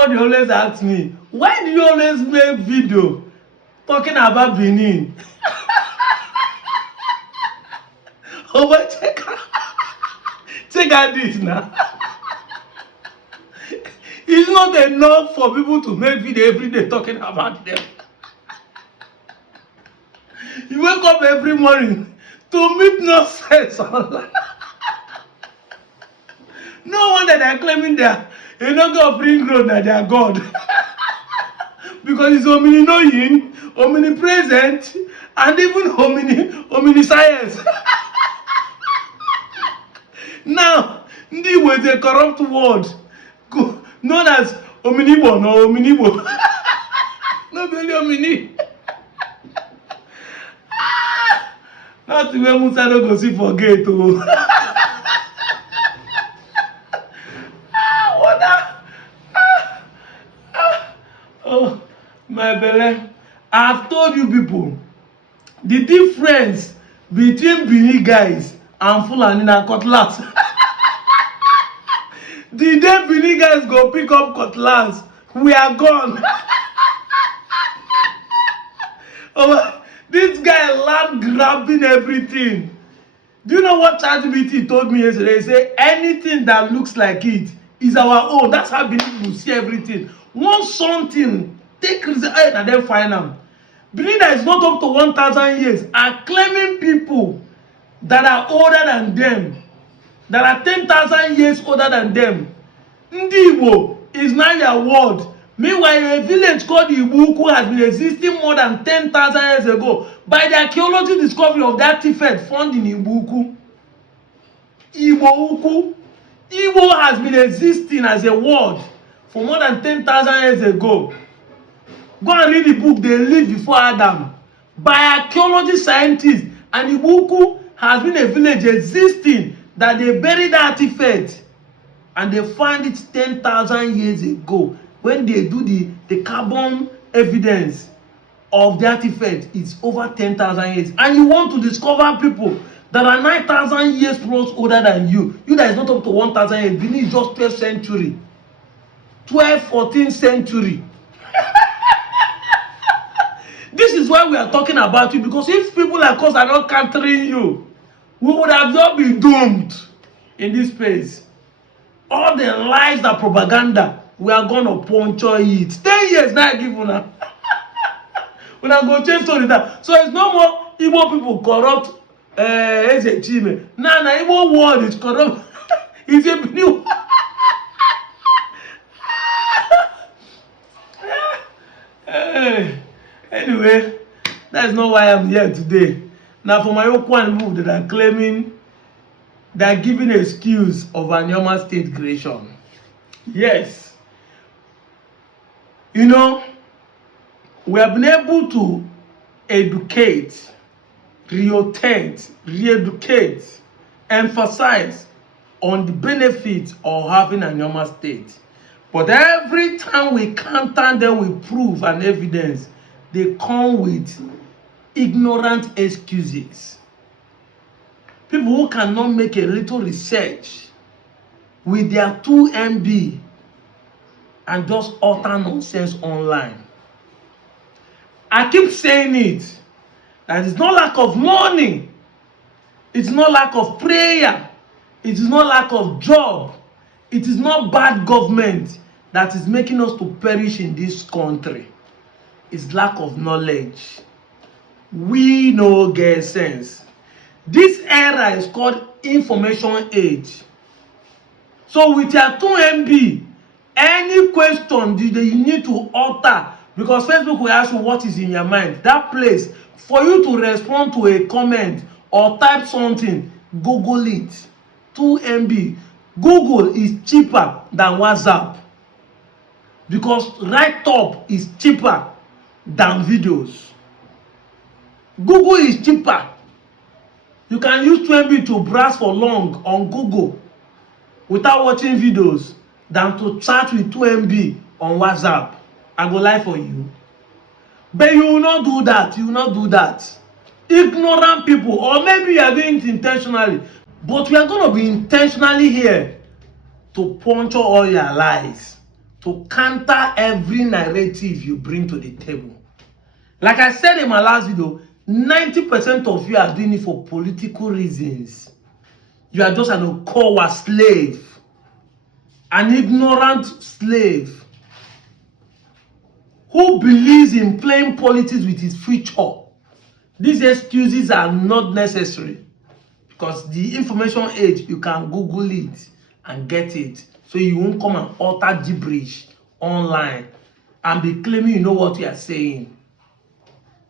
Somebody always asks me, why do you always make video talking about Benin? Oh, but check out this now. It's not enough for people to make video every day talking about them. You wake up every morning to meet nonsense online. No wonder they're claiming they're Enogo of Ring Road that they are God. Because it's omniscient, omnipresent, and even omniscience. Now, Ndi was a corrupt word known as omnibo, no omnibo. No, really omni. Not the way Musa no go see for gate. Oh, my belly. I've told you people the difference between Benin guys and Fulani na cutlass. The day Benin guys go pick up cutlass, we are gone. Oh, this guy land grabbing everything. Do you know what ChatGPT told me yesterday? He said anything that looks like it is our own. That's how Benin will see everything. Want something, take result and then find them. Benin that is not up to 1,000 years are claiming people that are older than them, that are 10,000 years older than them. Ndi Igbo is now their word. Meanwhile, a village called Ibuku has been existing more than 10,000 years ago by the archaeological discovery of that artifact found in Ibuku. Igbo has been existing as a word for more than 10,000 years ago. Go and read the book They Lived Before Adam by archaeology scientists, and Ibuku has been a village existing that they buried that artifact and they find it 10,000 years ago. When they do the carbon evidence of the artifact, it's over 10,000 years. And you want to discover people that are 9,000 years plus older than you. You that is not up to 1,000 years. Benin is just 12th century. 12th, 14th century. This is why we are talking about you, because if people like us are not countering you, we would have not been doomed in this space. All the lies, the propaganda, we are going to puncture it. 10 years now I give una. We are going to change story that. So it's no more Igbo people corrupt as a team. Now the Igbo world is corrupt. It's a new. Anyway, that's not why I'm here today. Now for my own one move that are claiming, they are giving an excuse of Anioma state creation. Yes. You know, we have been able to educate, re-educate, emphasize on the benefits of having Anioma state. But every time we counter them with proof and evidence, they come with ignorant excuses. People who cannot make a little research with their 2 MB and just utter nonsense online. I keep saying it, that it's not lack of money, it's not lack of prayer, it is not lack of job, it is not bad government that is making us to perish in this country. It's lack of knowledge. We no get sense. This era is called information age. So with your 2 MB, any question you need to utter, because Facebook will ask you what is in your mind. That place, for you to respond to a comment or type something, Google it. 2 MB. Google is cheaper than WhatsApp, because write-up is cheaper than videos. Google is cheaper. You can use 2 MB to browse for long on Google without watching videos than to chat with 2 MB on WhatsApp. I go lie for you. But you will not do that. You will not do that. Ignorant people, or maybe you are doing it intentionally. But we are going to be intentionally here to puncture all your lies. to counter every narrative you bring to the table. Like I said in my last video, 90% of you are doing it for political reasons. You are just an Okowa slave, an ignorant slave who believes in playing politics with his future. These excuses are not necessary because the information age, you can Google it and get it. So you won't come and utter gibberish online and be claiming you know what you are saying.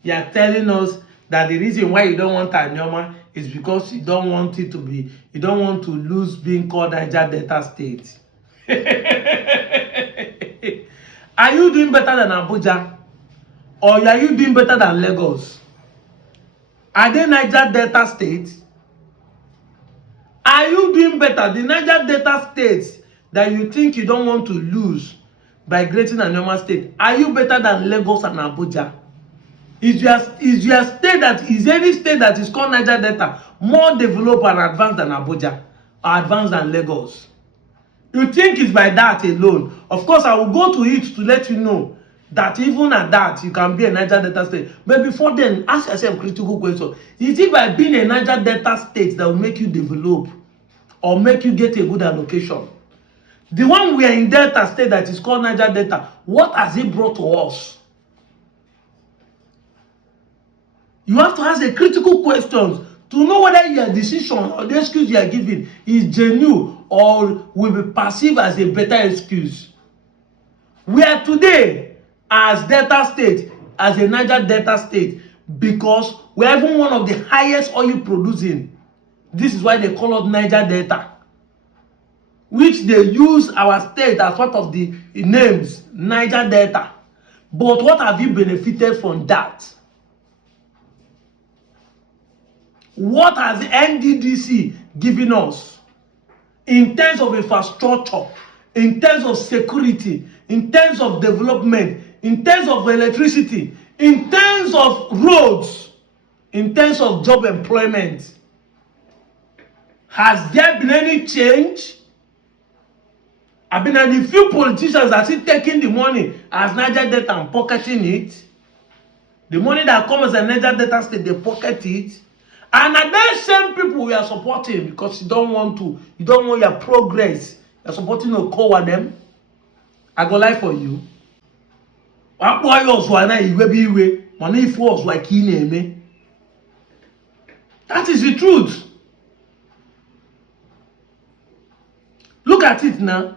You are telling us that the reason why you don't want Anioma is because you don't want it to be, you don't want to lose being called Niger Delta State. Are you doing better than Abuja? Or are you doing better than Lagos? Are they Niger Delta State? Are you doing better? The Niger Delta states that you think you don't want to lose by creating Anioma State, are you better than Lagos and Abuja? Is your state that is any state that is called Niger Delta more developed and advanced than Abuja or advanced than Lagos? You think it's by that alone? Of course, I will go to it to let you know that even at that you can be a Niger Delta state. But before then, ask yourself a critical question: is it by being a Niger Delta state that will make you develop or make you get a good allocation? The one we are in Delta state that is called Niger Delta, what has it brought to us? You have to ask a critical questions to know whether your decision or the excuse you are giving is genuine or will be perceived as a better excuse. We are today as Delta State, as a Niger Delta State, because we are even one of the highest oil producing. This is why they call us Niger Delta, which they use our state as part of the names Niger Delta. But what have you benefited from that? What has the NDDC given us in terms of infrastructure, in terms of security, in terms of development, in terms of electricity, in terms of roads, in terms of job employment? Has there been any change? I've been at the few politicians that are still taking the money as Niger Delta and pocketing it. The money that comes as a Niger Delta state, they pocket it. And at those same people we are supporting because you don't want your progress. You're supporting a core them. I go lie for you. That is the truth. Look at it now.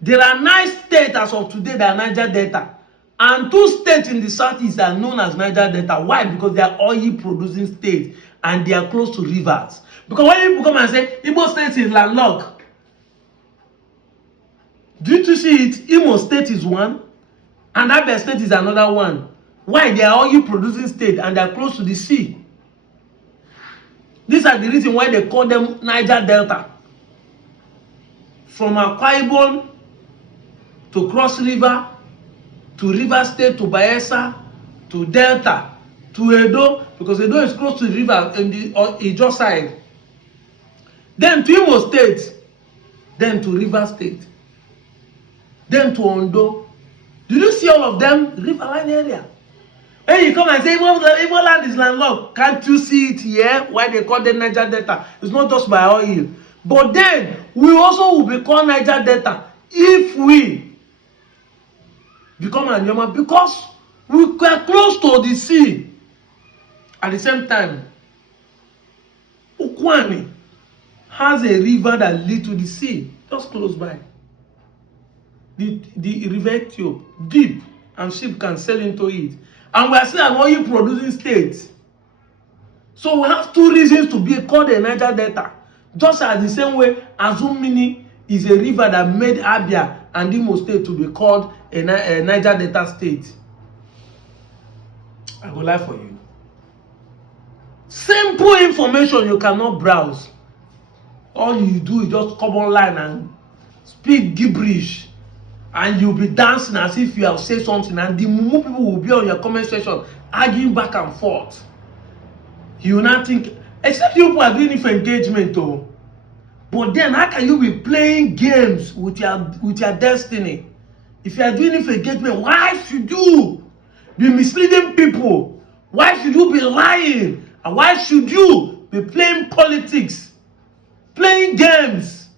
There are 9 states as of today that are Niger Delta. And 2 states in the southeast are known as Niger Delta. Why? Because they are oil producing states and they are close to rivers. Because when people come and say Igbo state is landlocked, do you see it? Imo state is one and Abia state is another one. Why? They are oil producing states and they are close to the sea. These are the reasons why they call them Niger Delta. From Akwa Ibom to Cross River, to River State, to Bayelsa, to Delta, to Edo, because Edo is close to the river in the Ijo side. Then to Imo State, then to River State, then to Ondo. Did you see all of them? Riverline area. When you come and say Igbo land is landlocked, can't you see it here? Why they call them Niger Delta? It's not just by oil. But then we also will be called Niger Delta if we become Anioma, because we are close to the sea. At the same time, Ukwani has a river that leads to the sea, just close by. The river Ethiopia, deep, and ship can sail into it. And we are still an oil producing state. So we have 2 reasons to be called a Niger Delta. Just as the same way Azumini is a river that made Abia and Imo State to be called a Niger Delta state. I will lie for you. Simple information you cannot browse. All you do is just come online and speak gibberish, and you'll be dancing as if you have said something, and the more people will be on your comment section arguing back and forth. You will not think, except you people are doing it for engagement though. But then how can you be playing games with your destiny? If you are doing it for engagement, why should you be misleading people? Why should you be lying? And why should you be playing politics, playing games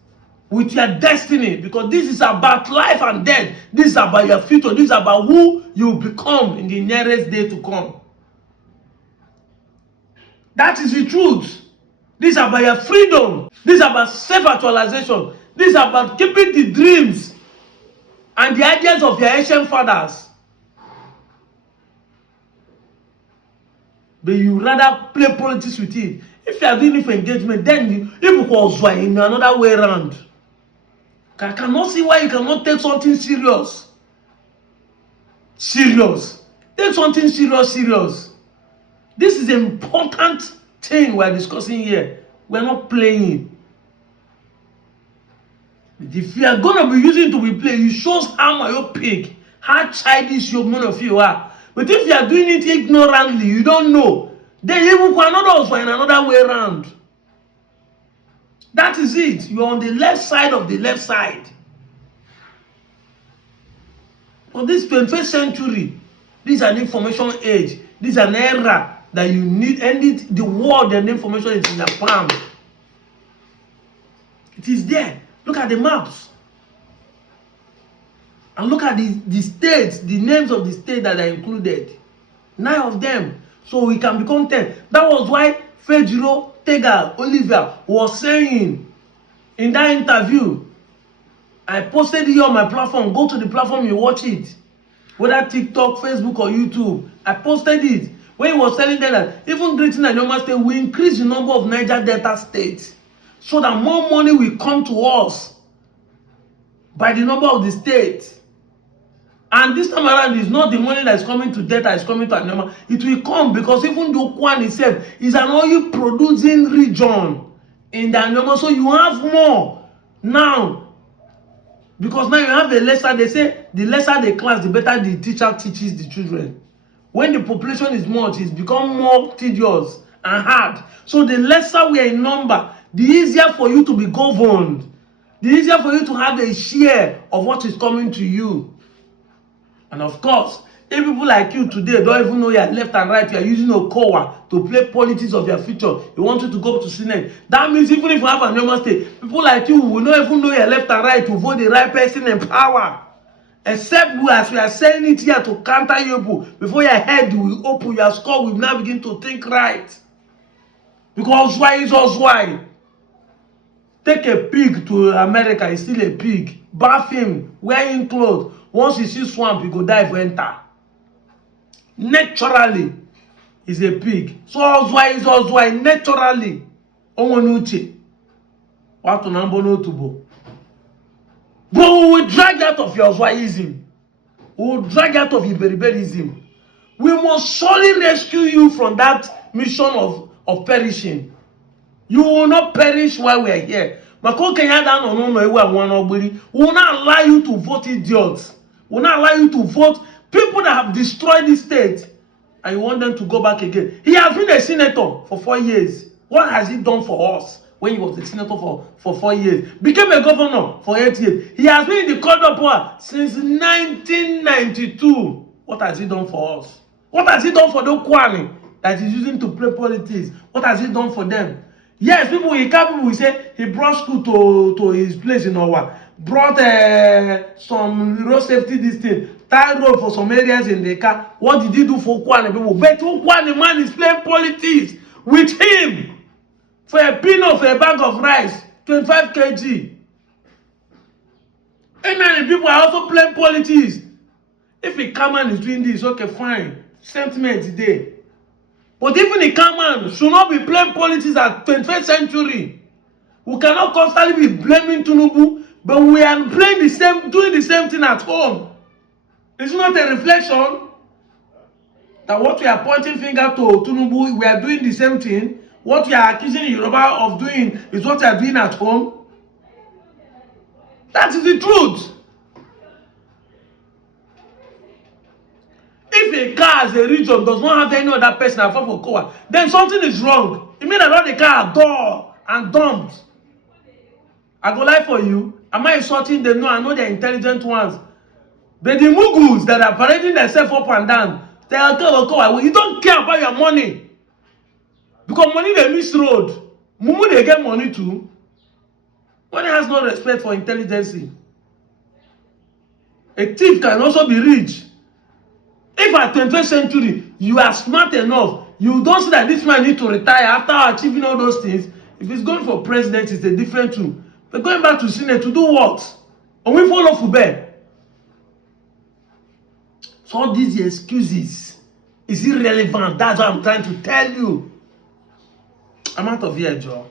with your destiny? Because this is about life and death. This is about your future. This is about who you become in the nearest day to come. That is the truth. This is about your freedom. This is about self-actualization. This is about keeping the dreams and the ideas of your ancient fathers. But you rather play politics with it. If you are doing it for engagement, then you cause in another way around. I cannot see why you cannot take something serious. Serious. Take something serious. This is an important thing we are discussing here. We are not playing. If you are going to be using it to be played, it shows how myopic, how childish your many of you are. But if you are doing it ignorantly, you don't know, then you will in another way around. That is it. You are on the left side of the left side. For this 21st century, this is an information age. This is an era that you need, and the world and the information is in the palm. It is there. Look at the maps. And look at the states, the names of the states that are included. 9 of them. So we can become 10. That was why Fejiro Tega Oliver was saying in that interview. I posted it on my platform. Go to the platform, you watch it. Whether TikTok, Facebook, or YouTube. I posted it. When he was telling them that even Greater Anioma State will increase the number of Niger Delta states so that more money will come to us by the number of the states. And this time around, it's not the money that is coming to Delta, is coming to Anioma. It will come because even though Kwan itself is an oil producing region in the Anioma, so you have more now. Because now you have a lesser, they say the lesser the class, the better the teacher teaches the children. When the population is much, it's become more tedious and hard. So the lesser we are in number, the easier for you to be governed. The easier for you to have a share of what is coming to you. And of course, if people like you today don't even know your left and right, you are using Okowa to play politics of your future. You want you to go to Senate. That means even if you have a normal state, people like you will not even know your left and right to vote the right person in power. Except as we are saying it here to counter you, before your head will open, your skull will now begin to think right. Because why is us why? Take a pig to America, he's still a pig. Bath him, wear him clothes. Once he sees swamp, he go die for enter. Naturally, he's a pig. So Ozwai is Ozwai naturally. Omonuche. What to number no to bo. But we will drag you out of your Ozwaism. We will drag you out of Iberiberism. We must surely rescue you from that mission of perishing. You will not perish while we are here. We will not allow you to vote idiots. We will not allow you to vote people that have destroyed this state. And you want them to go back again. He has been a senator for 4 years. What has he done for us when he was a senator for 4 years? Became a governor for 8 years. He has been in the court of power since 1992. What has he done for us? What has he done for the Kwame that he's using to play politics? What has he done for them? Yes, people will say he brought school to his place in Owa, brought some road safety this thing, tied road for some areas in the car. What did he do for Kwane people? But Kwane man is playing politics with him for a pin of a bag of rice, 25 kg. And many people are also playing politics. If a car man is doing this, okay, fine. Sentiment today. But even a car man should not be playing politics at 21st century. We cannot constantly be blaming Tinubu, but we are playing doing the same thing at home. It's not a reflection that what we are pointing finger to Tinubu, we are doing the same thing. What we are accusing Yoruba of doing is what we are doing at home. That is the truth. If a car as a region does not have any other person apart from Kowa, then something is wrong. It means that all the car are dull and dumped. I go lie for you. Am I insulting them? No, I know they're intelligent ones. But the mugus that are parading themselves up and down, they are going, you don't care about your money. Because money they miss road. Mumu they get money too. Money has no respect for intelligence. A thief can also be rich. If at 21st century you are smart enough, you don't see that this man need to retire after achieving all those things. If he's going for president, it's a different tune. But going back to Senate to do what? And we follow for bed. So all these excuses is irrelevant. That's what I'm trying to tell you. I'm out of here, Joe.